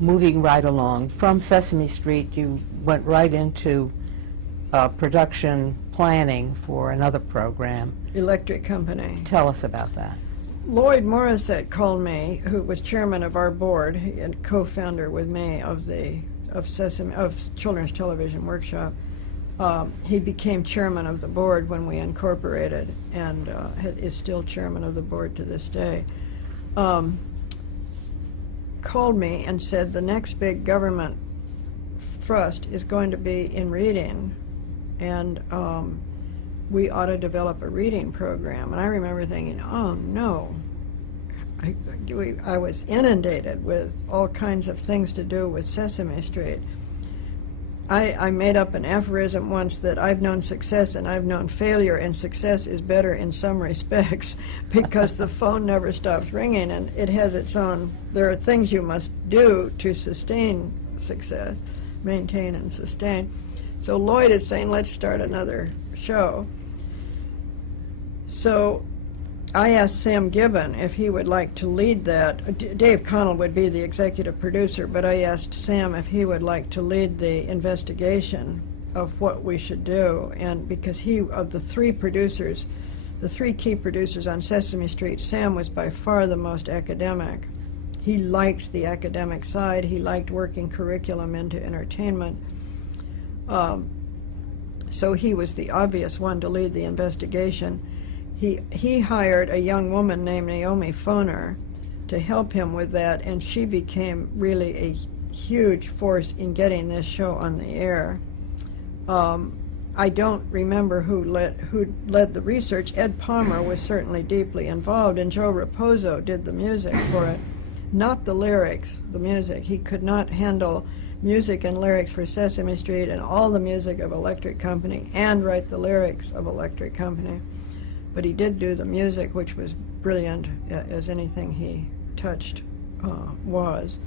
moving right along. From Sesame Street, you went right into production planning for another program. Electric Company. Tell us about that. Lloyd Morissette called me, who was chairman of our board and co-founder with me of Children's Television Workshop. He became chairman of the board when we incorporated, and is still chairman of the board to this day. Called me and said the next big government thrust is going to be in reading, and we ought to develop a reading program. And I remember thinking, oh no. I was inundated with all kinds of things to do with Sesame Street. I made up an aphorism once that I've known success and I've known failure, and success is better in some respects because the phone never stops ringing, and it has its own, there are things you must do to sustain success, maintain and sustain. So Lloyd is saying, let's start another show. So I asked Sam Gibbon if he would like to lead that. Dave Connell would be the executive producer, but I asked Sam if he would like to lead the investigation of what we should do. And because of the three producers, the three key producers on Sesame Street, Sam was by far the most academic. He liked the academic side. He liked working curriculum into entertainment. So he was the obvious one to lead the investigation. He hired a young woman named Naomi Foner to help him with that, and she became really a huge force in getting this show on the air. I don't remember who led the research. Ed Palmer was certainly deeply involved, and Joe Raposo did the music for it. Not the lyrics, the music. He could not handle music and lyrics for Sesame Street and all the music of Electric Company and write the lyrics of Electric Company. But he did do the music, which was brilliant, as anything he touched was.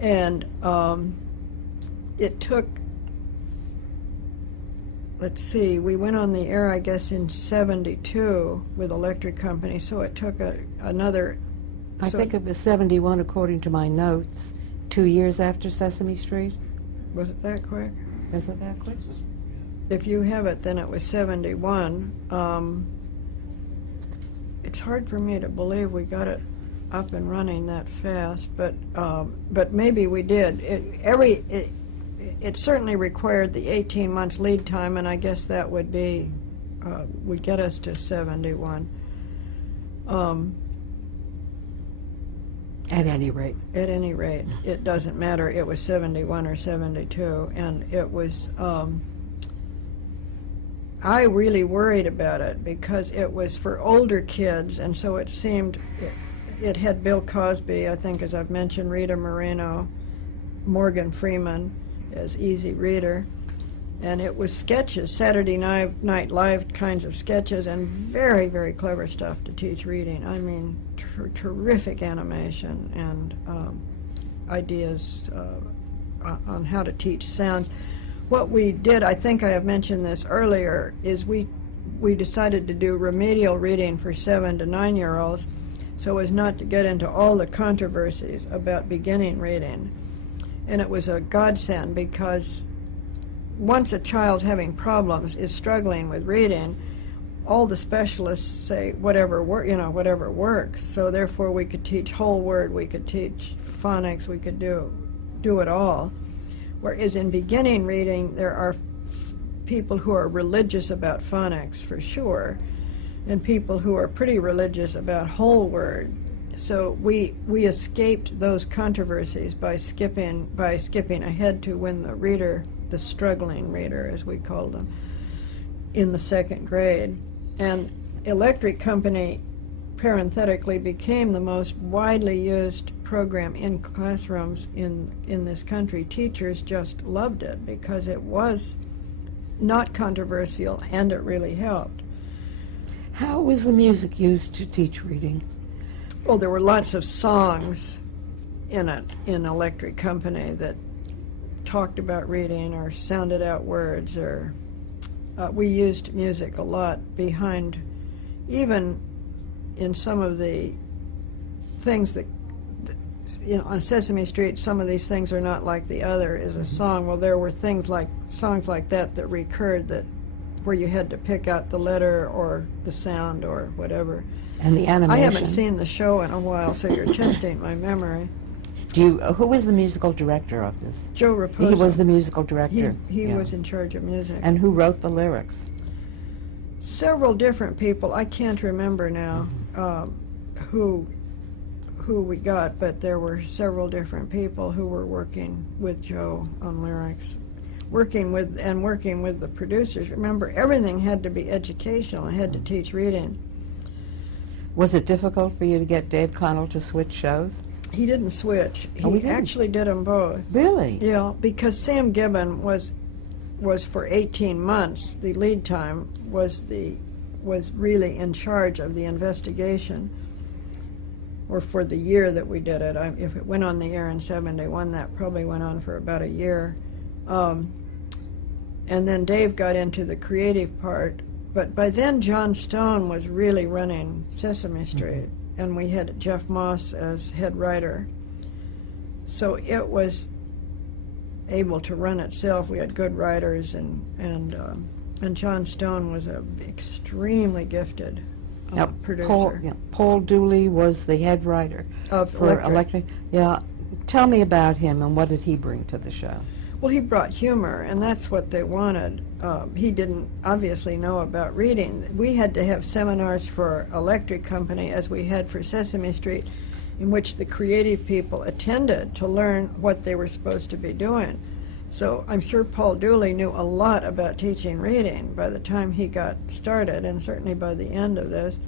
And it took, let's see, we went on the air, I guess, in '72 with Electric Company, so it took another... I think it was 71, according to my notes, 2 years after Sesame Street. Was it that quick? Is it that quick? If you have it, then it was 71. It's hard for me to believe we got it up and running that fast, but maybe we did. It certainly required the 18 months lead time, and I guess that would be would get us to 71. At any rate. At any rate, it doesn't matter. It was 71 or 72, and it was. I really worried about it because it was for older kids, and so it seemed it had Bill Cosby, I think, as I've mentioned, Rita Moreno, Morgan Freeman as Easy Reader, and it was sketches, Saturday Night Live kinds of sketches, and very, very clever stuff to teach reading. I mean, terrific animation and ideas on how to teach sounds. What we did, I think I have mentioned this earlier, is we decided to do remedial reading for 7 to 9-year-olds so as not to get into all the controversies about beginning reading. And it was a godsend because once a child's having problems, is struggling with reading, all the specialists say whatever works. So therefore we could teach whole word, we could teach phonics, we could do it all. Whereas in beginning reading, there are people who are religious about phonics, for sure, and people who are pretty religious about whole word. So we escaped those controversies by skipping ahead to when the reader, the struggling reader, as we called them, in the 2nd grade. And Electric Company, parenthetically, became the most widely used program in classrooms in this country. Teachers just loved it because it was not controversial and it really helped. How was the music used to teach reading? Well, there were lots of songs in Electric Company that talked about reading or sounded out words, or we used music a lot behind, even in some of the things that on Sesame Street, some of these things are not like the other is a song. Well, there were songs like that recurred where you had to pick out the letter or the sound or whatever. And the animation. I haven't seen the show in a while, so you're testing my memory. Who was the musical director of this? Joe Raposo. He was the musical director. He Yeah. was in charge of music. And who wrote the lyrics? Several different people. I can't remember now who we got, but there were several different people who were working with Joe on lyrics, working with the producers. Remember, everything had to be educational. It had to teach reading. Was it difficult for you to get Dave Connell to switch shows? He didn't switch. Oh, He actually did them both. Really? Yeah, because Sam Gibbon was for 18 months. The lead time was really in charge of the investigation, or for the year that we did it. If it went on the air in '71, that probably went on for about a year. And then Dave got into the creative part. But by then, John Stone was really running Sesame Street, and we had Jeff Moss as head writer. So it was able to run itself. We had good writers, and John Stone was an extremely gifted producer. Paul Dooley was the head writer Of for Electric. Yeah. Tell me about him and what did he bring to the show? Well, he brought humor, and that's what they wanted. He didn't obviously know about reading. We had to have seminars for Electric Company, as we had for Sesame Street, in which the creative people attended to learn what they were supposed to be doing. So I'm sure Paul Dooley knew a lot about teaching reading by the time he got started, and certainly by the end of this.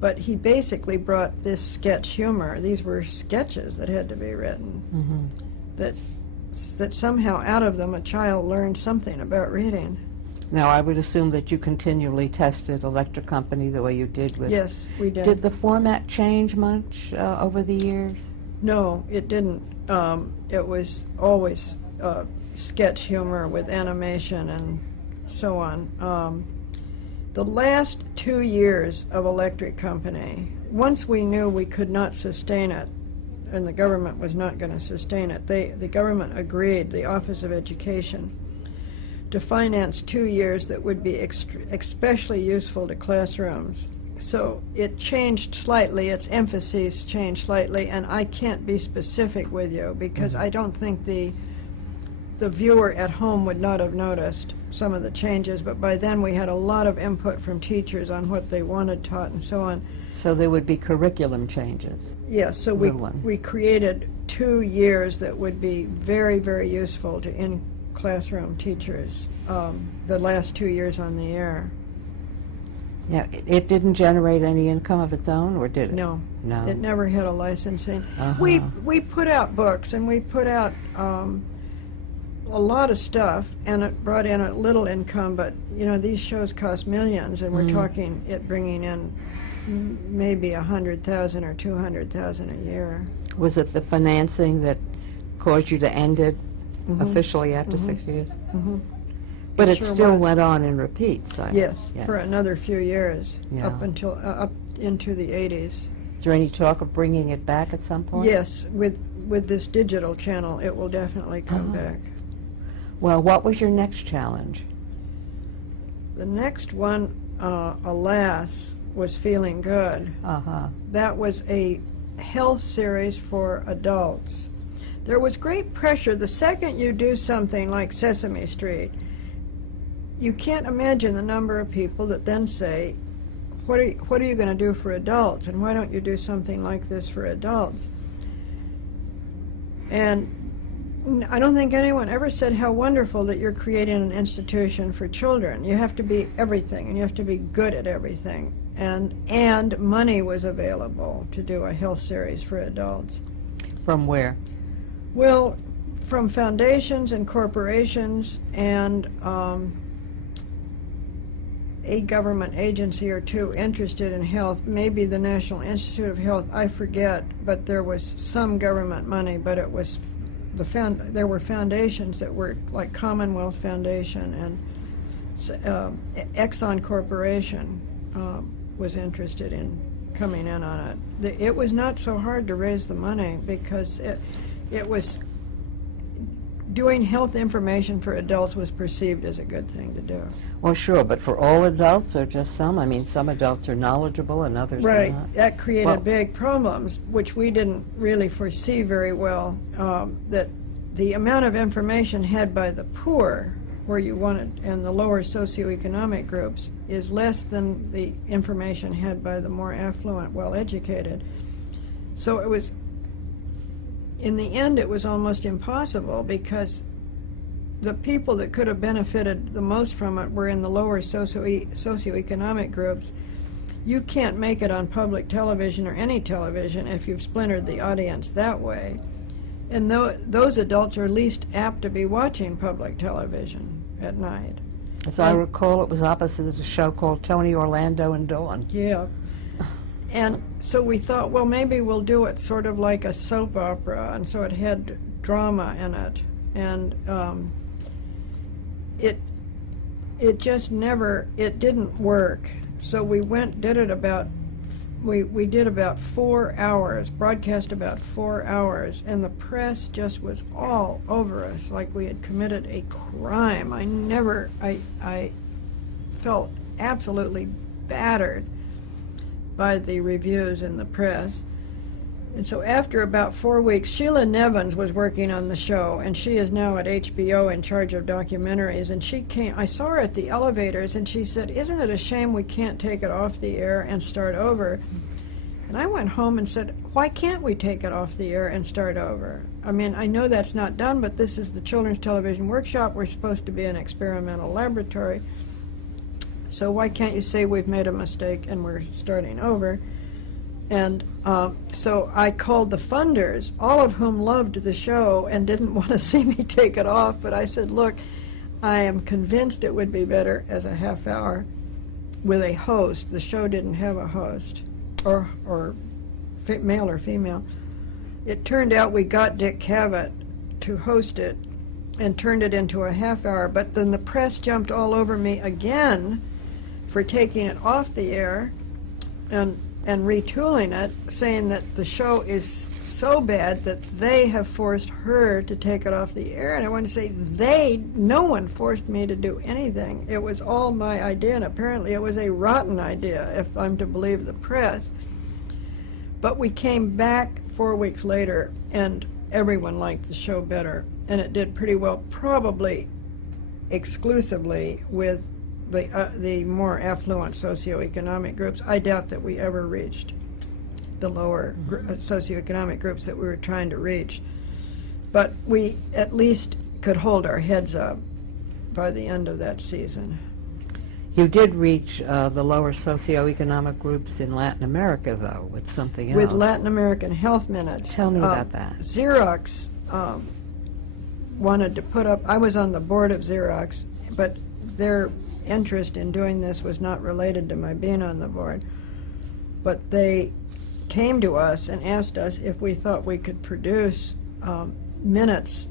But he basically brought this sketch humor. These were sketches that had to be written, that somehow out of them a child learned something about reading. Now, I would assume that you continually tested Electric Company the way you did with... Yes, we did. Did the format change much over the years? No, it didn't. It was always sketch humor with animation and so on. The last 2 years of Electric Company, once we knew we could not sustain it, and the government was not going to sustain it, the government agreed, the Office of Education, to finance 2 years that would be especially useful to classrooms. So it changed slightly, its emphases changed slightly, and I can't be specific with you because I don't think the viewer at home would not have noticed some of the changes, but by then we had a lot of input from teachers on what they wanted taught and so on. So there would be curriculum changes? Yes, so we created 2 years that would be very, very useful to in-classroom teachers, the last 2 years on the air. Yeah, it didn't generate any income of its own, or did it? No. No. It never had a licensing. We put out books, and we put out a lot of stuff, and it brought in a little income, but, you know, these shows cost millions, and we're talking it bringing in maybe 100,000 or 200,000 a year. Was it the financing that caused you to end it officially after 6 years? But it sure still was. went on in repeats. Yes, for another few years, Yeah. up into the 80s. Is there any talk of bringing it back at some point? Yes, with this digital channel, it will definitely come back. Well, what was your next challenge? The next one, alas, was Feeling Good. That was a health series for adults. There was great pressure. The second you do something like Sesame Street, you can't imagine the number of people that then say, what are you going to do for adults, and why don't you do something like this for adults? And I don't think anyone ever said how wonderful that you're creating an institution for children. You have to be everything, and you have to be good at everything. And money was available to do a health series for adults. From where? Well, from foundations and corporations and a government agency or two interested in health, maybe the National Institute of Health, I forget, but there was some government money, but it was there were foundations that were like Commonwealth Foundation and Exxon Corporation was interested in coming in on it. It was not so hard to raise the money because it was doing health information for adults was perceived as a good thing to do. Well, sure, but for all adults or just some? I mean, some adults are knowledgeable and others are Right. not. That created Well- big problems, which we didn't really foresee very well, that the amount of information had by the poor, where you wanted, and the lower socioeconomic groups, is less than the information had by the more affluent, well-educated. So it was, in the end, it was almost impossible because the people that could have benefited the most from it were in the lower socioeconomic groups. You can't make it on public television or any television if you've splintered the audience that way. And those adults are least apt to be watching public television at night. As I recall, it was opposite of a show called Tony, Orlando, and Dawn. Yeah. And so we thought, well, maybe we'll do it sort of like a soap opera, and so it had drama in it. And it just never, it didn't work. So we did it about, we did about 4 hours, broadcast about 4 hours, and the press just was all over us like we had committed a crime. I felt absolutely battered by the reviews in the press. And so after about 4 weeks, Sheila Nevins was working on the show, and she is now at HBO in charge of documentaries. And she came, I saw her at the elevators, and she said, "Isn't it a shame we can't take it off the air and start over?" And I went home and said, "Why can't we take it off the air and start over? I mean, I know that's not done, but this is the Children's Television Workshop. We're supposed to be an experimental laboratory. So why can't you say we've made a mistake and we're starting over?" And so I called the funders, all of whom loved the show and didn't want to see me take it off. But I said, "Look, I am convinced it would be better as a half hour with a host." The show didn't have a host, or male or female. It turned out we got Dick Cavett to host it and turned it into a half hour. But then the press jumped all over me again for taking it off the air and retooling it, saying that the show is so bad that they have forced her to take it off the air. And I want to say no one forced me to do anything. It was all my idea, and apparently it was a rotten idea, if I'm to believe the press. But we came back 4 weeks later, and everyone liked the show better, and it did pretty well, probably exclusively with the more affluent socioeconomic groups. I doubt that we ever reached the lower socioeconomic groups that we were trying to reach. But we at least could hold our heads up by the end of that season. You did reach the lower socioeconomic groups in Latin America, though, with something else. With Latin American Health Minutes. Tell me about that. Xerox wanted to put up, I was on the board of Xerox, but their interest in doing this was not related to my being on the board. But they came to us and asked us if we thought we could produce minutes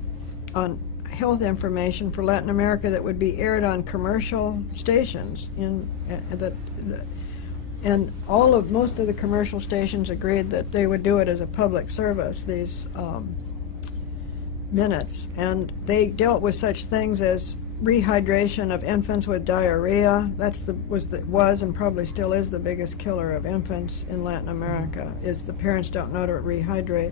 on health information for Latin America that would be aired on commercial stations and most of the commercial stations agreed that they would do it as a public service, these minutes. And they dealt with such things as rehydration of infants with diarrhea. Was and probably still is the biggest killer of infants in Latin America, is the parents don't know to rehydrate.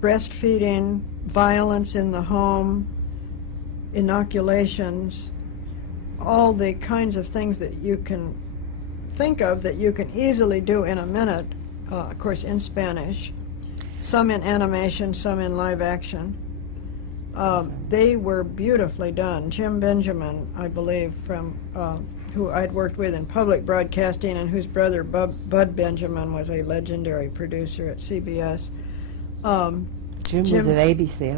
Breastfeeding, violence in the home, inoculations, all the kinds of things that you can think of that you can easily do in a minute, of course in Spanish, some in animation, some in live action. They were beautifully done. Jim Benjamin, I believe, from who I'd worked with in public broadcasting and whose brother Bud Benjamin was a legendary producer at CBS. Jim was at ABC,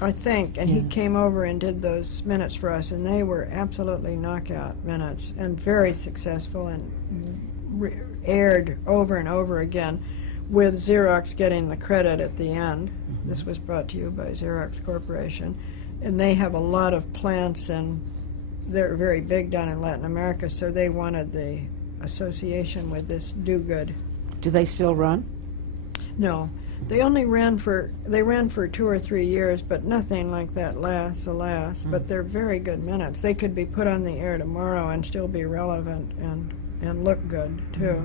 I think. And he came over and did those minutes for us, and they were absolutely knockout minutes and very successful and aired over and over again, with Xerox getting the credit at the end. Mm-hmm. This was brought to you by Xerox Corporation. And they have a lot of plants, and they're very big down in Latin America, so they wanted the association with this do-good. Do they still run? No, they only ran for 2 or 3 years, but nothing like that lasts, alas. But they're very good minutes. They could be put on the air tomorrow and still be relevant and look good too.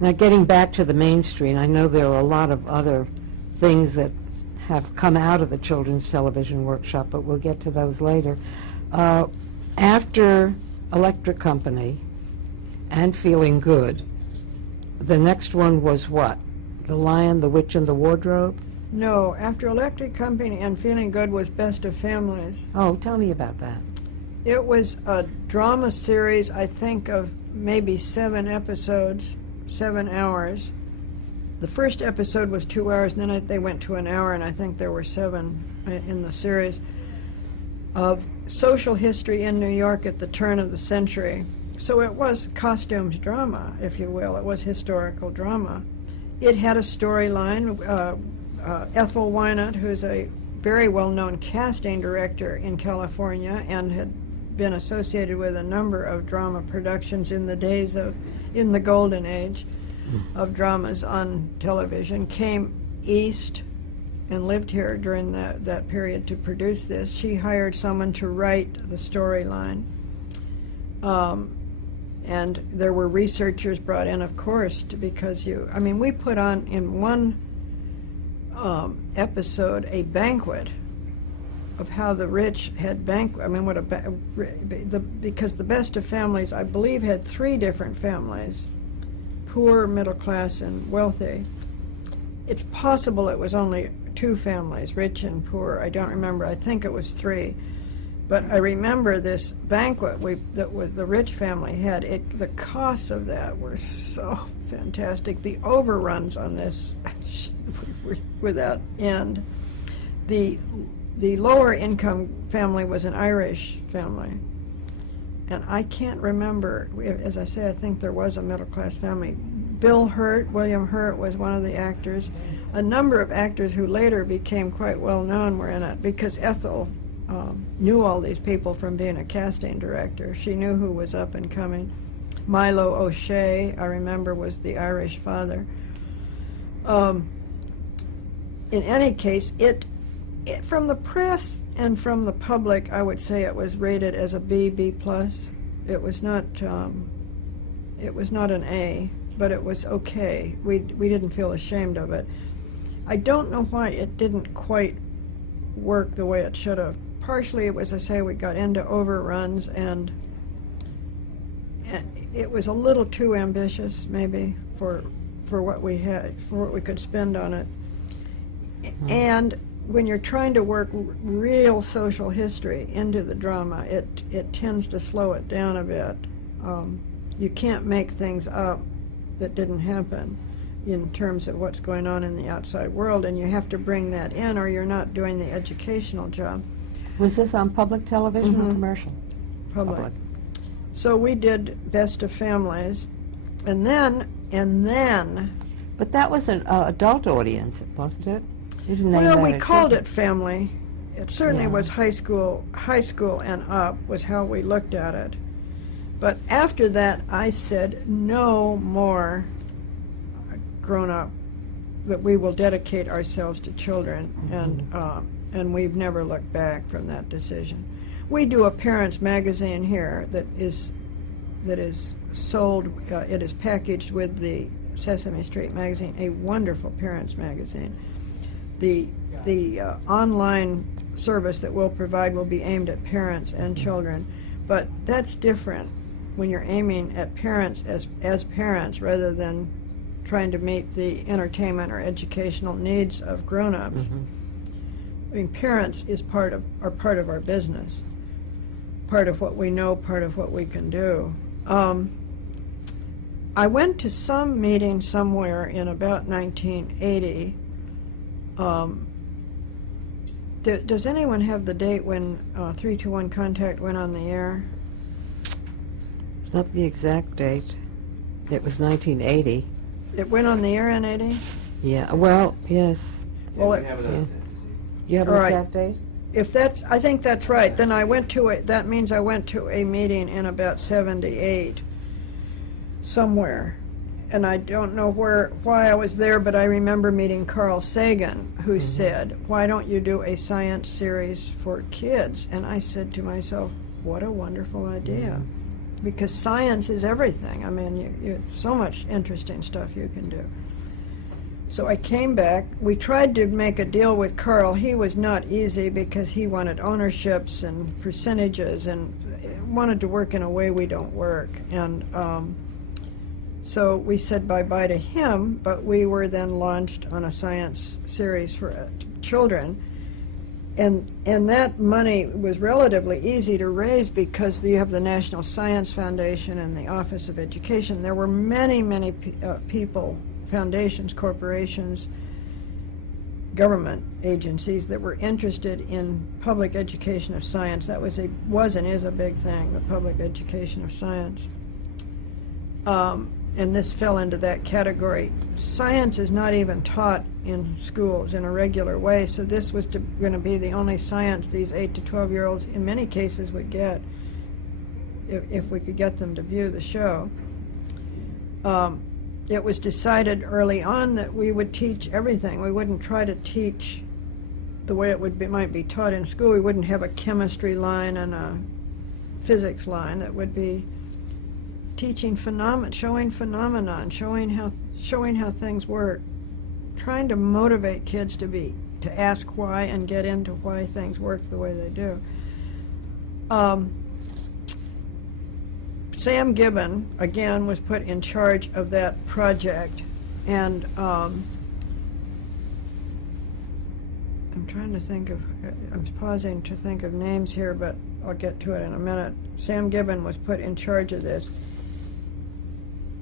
Now, getting back to the Main Street, I know there are a lot of other things that have come out of the Children's Television Workshop, but we'll get to those later. After Electric Company and Feeling Good, the next one was what? The Lion, the Witch, and the Wardrobe? No, after Electric Company and Feeling Good was Best of Families. Oh, tell me about that. It was a drama series, I think, of maybe 7 episodes, 7 hours. The first episode was 2 hours, and then they went to an hour, and I think there were 7 in the series, of social history in New York at the turn of the century. So it was costumed drama, if you will. It was historical drama. It had a storyline. Ethel Wynot, who's a very well-known casting director in California and had been associated with a number of drama productions in the golden age of dramas on television, came east and lived here during that period to produce this. She hired someone to write the storyline. And there were researchers brought in, of course, because we put on in one episode a banquet of how the rich had because the Best of Families, I believe, had 3 different families: poor, middle class, and wealthy. It's possible it was only 2 families, rich and poor. I don't remember. I think it was 3. But I remember this banquet that was the rich family had. The costs of that were so fantastic. The overruns on this were without end. The lower income family was an Irish family. And I can't remember, as I say, I think there was a middle class family. William Hurt was one of the actors. A number of actors who later became quite well known were in it because Ethel knew all these people from being a casting director. She knew who was up and coming. Milo O'Shea, I remember, was the Irish father. In any case, it from the press and from the public, I would say it was rated as a B+. It was not an A, but it was okay. We didn't feel ashamed of it. I don't know why it didn't quite work the way it should have. Partially, it was, as I say, we got into overruns, and it was a little too ambitious, maybe, for what we had, for what we could spend on it. And when you're trying to work real social history into the drama, it tends to slow it down a bit. You can't make things up that didn't happen in terms of what's going on in the outside world, and you have to bring that in or you're not doing the educational job. Was this on public television or commercial? Public. So we did Best of Families, and then But that was an adult audience, wasn't it? You didn't name well, that we a called children. it family. It certainly was high school and up was how we looked at it. But after that, I said no more grown up, that we will dedicate ourselves to children, and we've never looked back from that decision. We do a parents magazine here that is sold. It is packaged with the Sesame Street magazine, a wonderful parents magazine. The online service that we'll provide will be aimed at parents and children, but that's different when you're aiming at parents as parents rather than trying to meet the entertainment or educational needs of grown-ups. I mean, parents are part of our business, part of what we know, part of what we can do. I went to some meeting somewhere in about 1980. Does anyone have the date when 321 Contact went on the air? Not the exact date. It was 1980. It went on the air in 80? Yeah, well, yes. Well, You have an All right. exact date? I think that's right. Then that means I went to a meeting in about 78. somewhere. And I don't know why I was there, but I remember meeting Carl Sagan, who said, "Why don't you do a science series for kids?" And I said to myself, what a wonderful idea. Because science is everything. I mean, it's so much interesting stuff you can do. So I came back. We tried to make a deal with Carl. He was not easy because he wanted ownerships and percentages and wanted to work in a way we don't work. And so we said bye-bye to him, but we were then launched on a science series for children. And that money was relatively easy to raise because you have the National Science Foundation and the Office of Education. There were many, many people, foundations, corporations, government agencies that were interested in public education of science. That was and is a big thing, the public education of science. And this fell into that category. Science is not even taught in schools in a regular way, so this was going to be the only science these 8 to 12-year-olds in many cases would get if we could get them to view the show. It was decided early on that we would teach everything. We wouldn't try to teach the way might be taught in school. We wouldn't have a chemistry line and a physics line. It would be teaching showing phenomenon, showing how things work, trying to motivate kids to ask why and get into why things work the way they do. Sam Gibbon, again, was put in charge of that project, and I'm pausing to think of names here, but I'll get to it in a minute. Sam Gibbon was put in charge of this.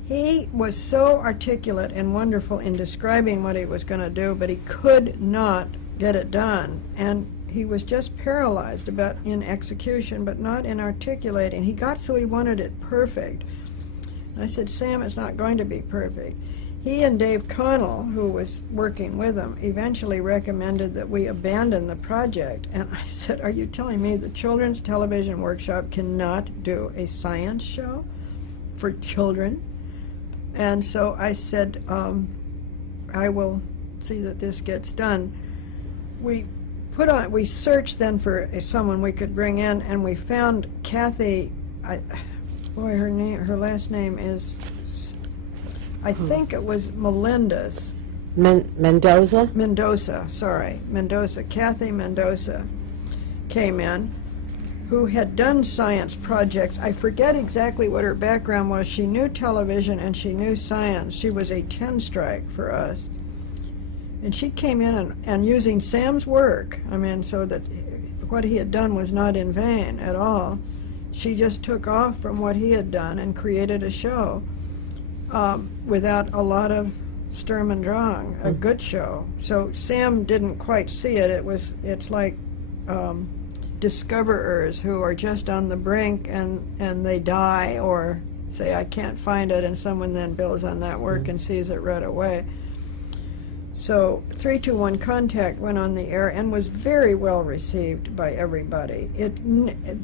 He was so articulate and wonderful in describing what he was going to do, but he could not get it done. And he was just paralyzed in execution, but not in articulating. He got so he wanted it perfect. And I said, Sam, it's not going to be perfect. He and Dave Connell, who was working with him, eventually recommended that we abandon the project. And I said, are you telling me the Children's Television Workshop cannot do a science show for children? And so I said, I will see that this gets done. We searched then for someone we could bring in, and we found Kathy. Her last name is, I think it was Melendez. Mendoza? Mendoza, sorry. Mendoza. Kathy Mendoza came in, who had done science projects. I forget exactly what her background was. She knew television and she knew science. She was a 10 strike for us. And she came in and using Sam's work, I mean, so that what he had done was not in vain at all. She just took off from what he had done and created a show without a lot of Sturm and Drang, a good show. So Sam didn't quite see it. It's like discoverers who are just on the brink and they die or say, I can't find it, and someone then builds on that work and sees it right away. So 3-2-1 Contact went on the air and was very well received by everybody.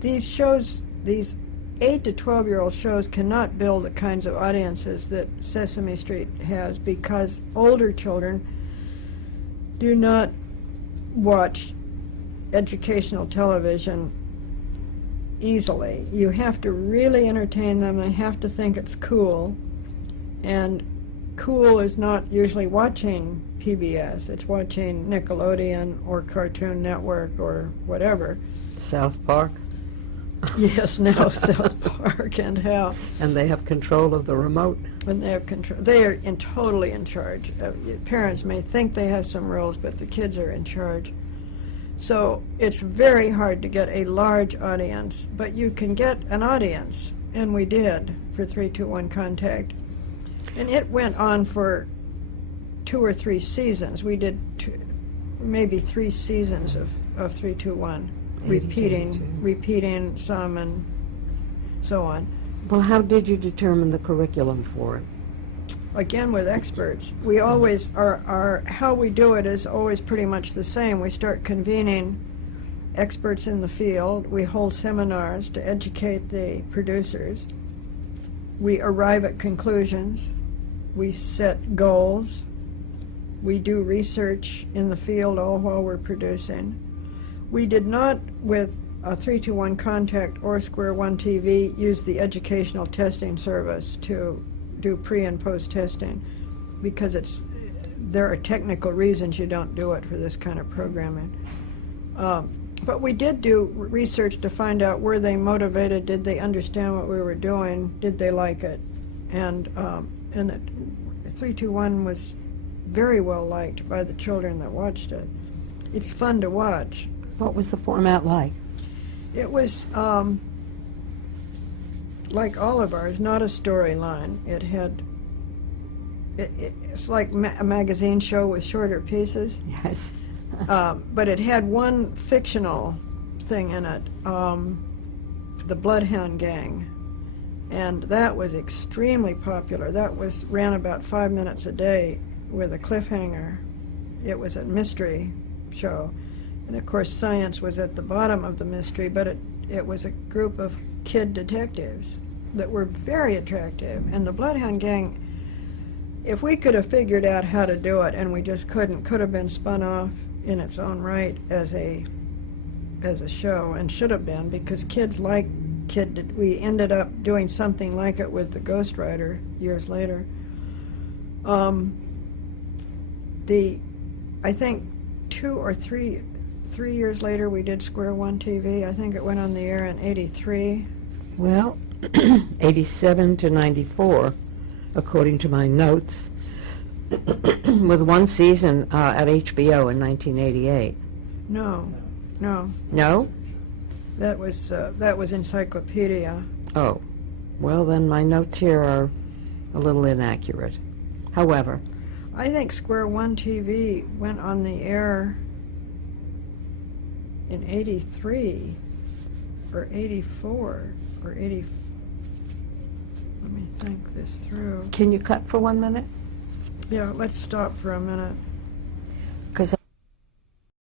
These shows, these 8 to 12-year-old shows cannot build the kinds of audiences that Sesame Street has because older children do not watch educational television easily. You have to really entertain them. They have to think it's cool. And cool is not usually watching PBS. It's watching Nickelodeon or Cartoon Network or whatever. South Park? Yes, now South Park and how. And they have control of the remote. And they have control. They are totally in charge. Parents may think they have some rules, but the kids are in charge. So it's very hard to get a large audience, but you can get an audience, and we did for 3-2-1 Contact. And it went on for 2 or 3 seasons. We did maybe 3 seasons of 3-2-1, repeating some and so on. Well, how did you determine the curriculum for it? Again, with experts. We always how we do it is always pretty much the same. We start convening experts in the field. We hold seminars to educate the producers. we arrive at conclusions, we set goals, we do research in the field all while we're producing. We did not, with a 3-2-1 Contact or Square One TV, use the educational testing service to do pre and post testing, because there are technical reasons you don't do it for this kind of programming. But we did do research to find out, were they motivated, did they understand what we were doing, did they like it? And the 3-2-1 was very well liked by the children that watched it. It's fun to watch. What was the format like? It was like all of ours, not a storyline. It had, it's like a magazine show with shorter pieces. Yes. But it had one fictional thing in it, the Bloodhound Gang. And that was extremely popular. That ran about 5 minutes a day with a cliffhanger. It was a mystery show. And of course science was at the bottom of the mystery, but it was a group of kid detectives that were very attractive. And the Bloodhound Gang, if we could have figured out how to do it, and we just couldn't, could have been spun off in its own right as a show, and should have been, because kids like we ended up doing something like it with the Ghost Rider years later. I think 2 or 3 years later we did Square One TV. I think it went on the air in '83. Well, 87 to 94, according to my notes, with one season at HBO in 1988. No. No? That was Encyclopedia. Oh. Well, then my notes here are a little inaccurate. However, I think Square One TV went on the air in '83 or '84 or '80. Let me think this through. can you cut for 1 minute? Yeah, let's stop for a minute.